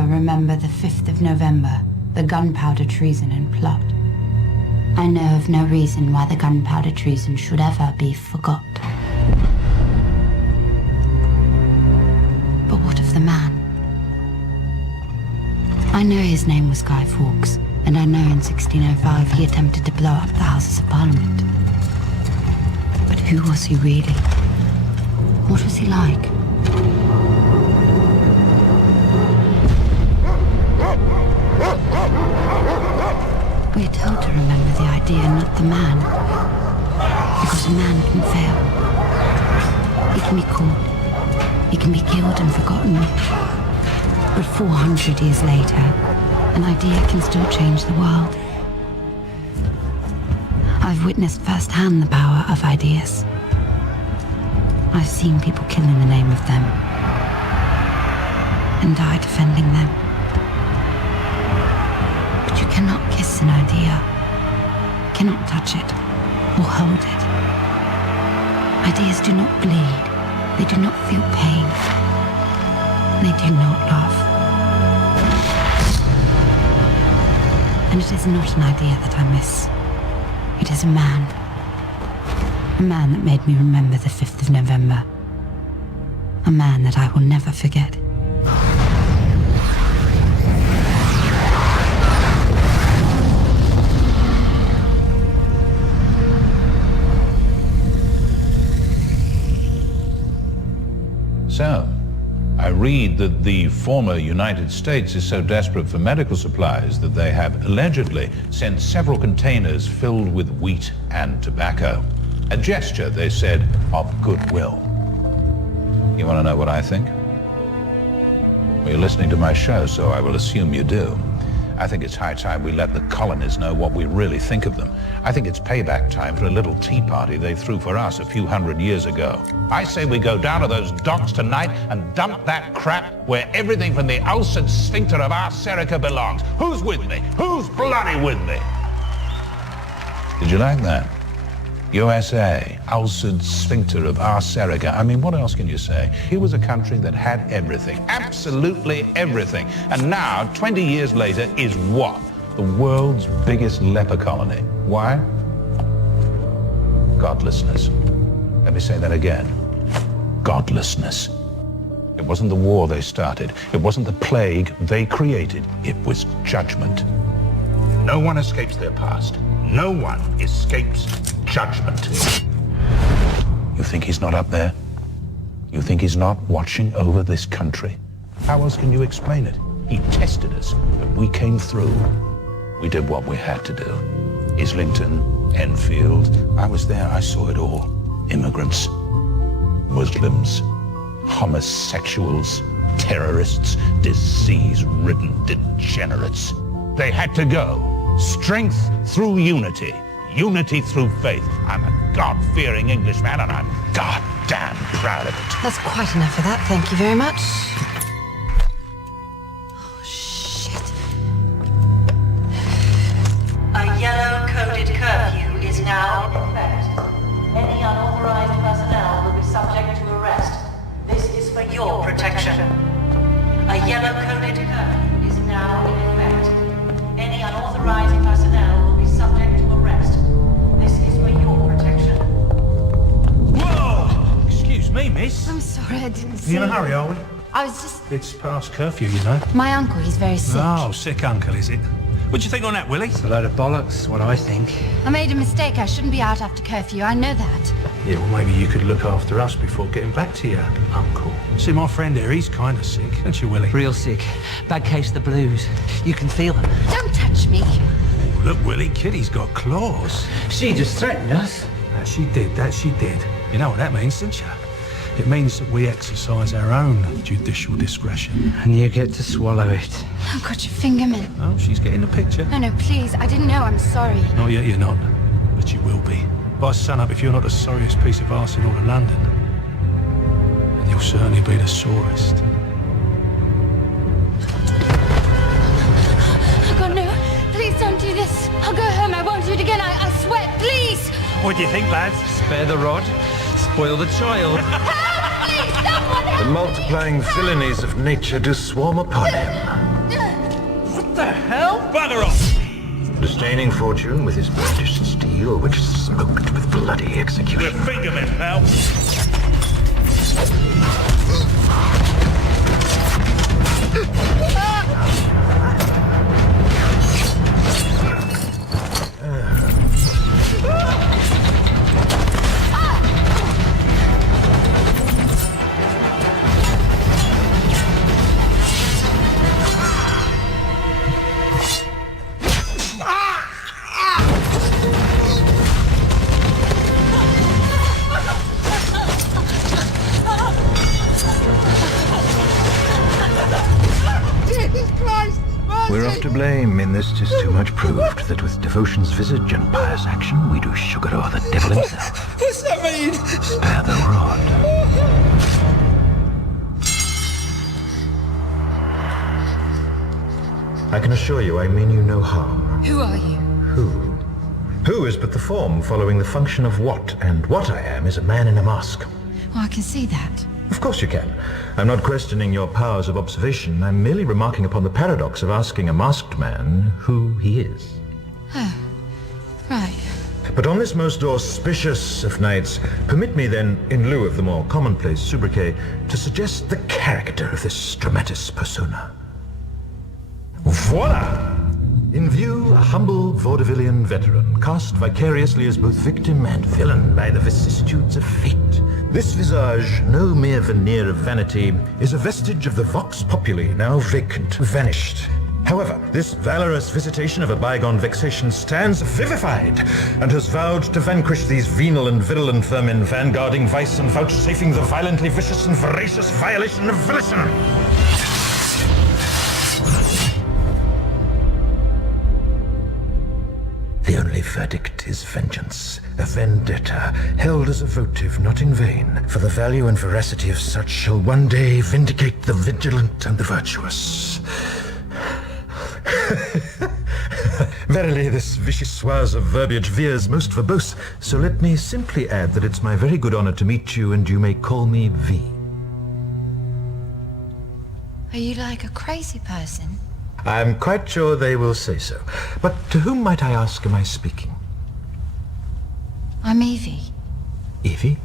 remember the 5th of November, the gunpowder treason and plot. I know of no reason why the gunpowder treason should ever be forgot. But what of the man? I know his name was Guy Fawkes, and I know in 1605 he attempted to blow up the Houses of Parliament. But who was he really? What was he like? We're told to remember the idea, not the man. Because a man can fail. He can be caught. He can be killed and forgotten. But 400 years later, an idea can still change the world. I've witnessed firsthand the power of ideas. I've seen people kill in the name of them, and die defending them. But you cannot kiss an idea, cannot touch it, or hold it. Ideas do not bleed, they do not feel pain, they do not love. And it is not an idea that I miss. It is a man. A man that made me remember the 5th of November. A man that I will never forget. So, I read that the former United States is so desperate for medical supplies that they have allegedly sent several containers filled with wheat and tobacco. A gesture, they said, of goodwill. You want to know what I think? Well, you're listening to my show, so I will assume you do. I think it's high time we let the colonies know what we really think of them. I think it's payback time for a little tea party they threw for us a few hundred years ago. I say we go down to those docks tonight and dump that crap where everything from the ulcered sphincter of our Serica belongs. Who's with me? Who's bloody with me? Did you like that? USA, ulcered sphincter of our Serica. I mean, what else can you say? Here was a country that had everything, absolutely everything. And now, 20 years later, is what? The world's biggest leper colony. Why? Godlessness. Let me say that again. Godlessness. It wasn't the war they started. It wasn't the plague they created. It was judgment. No one escapes their past. No one escapes judgment. You think he's not up there? You think he's not watching over this country? How else can you explain it? He tested us, and we came through. We did what we had to do. Islington, Enfield, I was there, I saw it all. Immigrants, Muslims, homosexuals, terrorists, disease-ridden degenerates. They had to go. Strength through unity. Unity through faith. I'm a God-fearing Englishman, and I'm goddamn proud of it. That's quite enough of that, thank you very much. Oh, shit. A yellow-coded curfew is now in effect. Any unauthorized personnel will be subject to arrest. This is for your protection. A yellow-coded curfew is now in effect. Any unauthorized personnel will be subject to arrest. This is for your protection. Whoa! Excuse me, miss. I'm sorry, I didn't see You in a hurry, are we? I was just... It's past curfew, you know. My uncle, he's very sick. Oh, sick uncle, is it? What'd you think on that, Willie? It's a load of bollocks, what I think. I made a mistake. I shouldn't be out after curfew. I know that. Yeah, well, maybe you could look after us before getting back to your uncle. See, my friend here, he's kind of sick, aren't you, Willie? Real sick. Bad case of the blues. You can feel them. Don't touch me. Oh, look, Willie, Kitty's got claws. She just threatened us. That she did. You know what that means, don't you? It means that we exercise our own judicial discretion. And you get to swallow it. I've got your finger, man. Oh, she's getting the picture. No, please. I didn't know. I'm sorry. Not yet, you're not. But you will be. By sunup, if you're not the sorriest piece of arse in all of London, then you'll certainly be the sorest. Oh, God, no. Please don't do this. I'll go home. I won't do it again. I swear. Please. What do you think, lads? Spare the rod, spoil the child. Help! Please, someone help! The multiplying villainies of nature do swarm upon him. What the hell? Bugger off! Disdaining fortune with his burnished steel, which smoked with bloody execution. We're fingermen, pal. We're off to blame in this 'tis too much proved that with devotion's visage and pious action we do sugar o'er the devil himself. What's that mean? Spare the rod. I can assure you I mean you no harm. Who are you? Who is but the form following the function of what, and what I am is a man in a mask. Well, I can see that. Of course you can. I'm not questioning your powers of observation. I'm merely remarking upon the paradox of asking a masked man who he is. Oh, right. But on this most auspicious of nights, permit me then, in lieu of the more commonplace sobriquet, to suggest the character of this dramatis persona. Voila! In view, a humble vaudevillian veteran, cast vicariously as both victim and villain by the vicissitudes of fate. This visage, no mere veneer of vanity, is a vestige of the vox populi, now vacant, vanished. However, this valorous visitation of a bygone vexation stands vivified, and has vowed to vanquish these venal and virulent vermin, vanguarding vice and vouchsafing the violently vicious and voracious violation of volition. The only verdict is vengeance, a vendetta, held as a votive not in vain, for the value and veracity of such shall one day vindicate the vigilant and the virtuous. Verily, this vichyssoise of verbiage veers most verbose, so let me simply add that it's my very good honor to meet you, and you may call me V. Are you like a crazy person? I'm quite sure they will say so. But to whom might I ask am I speaking? I'm Evie. Evie?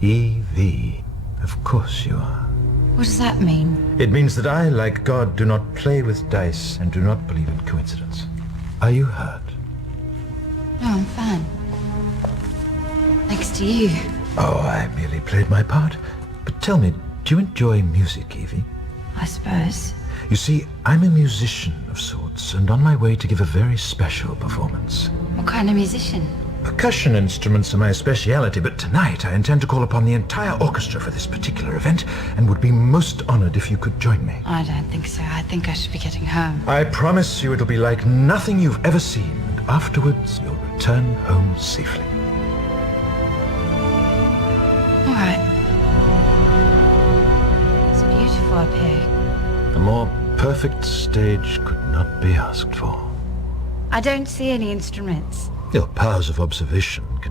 Evie. Of course you are. What does that mean? It means that I, like God, do not play with dice and do not believe in coincidence. Are you hurt? No, I'm fine. Thanks to you. Oh, I merely played my part. But tell me, do you enjoy music, Evie? I suppose. You see, I'm a musician of sorts, and on my way to give a very special performance. What kind of musician? Percussion instruments are my speciality, but tonight I intend to call upon the entire orchestra for this particular event, and would be most honored if you could join me. I don't think so. I think I should be getting home. I promise you it'll be like nothing you've ever seen, and afterwards you'll return home safely. All right. It's beautiful up here. A more perfect stage could not be asked for. I don't see any instruments. Your powers of observation can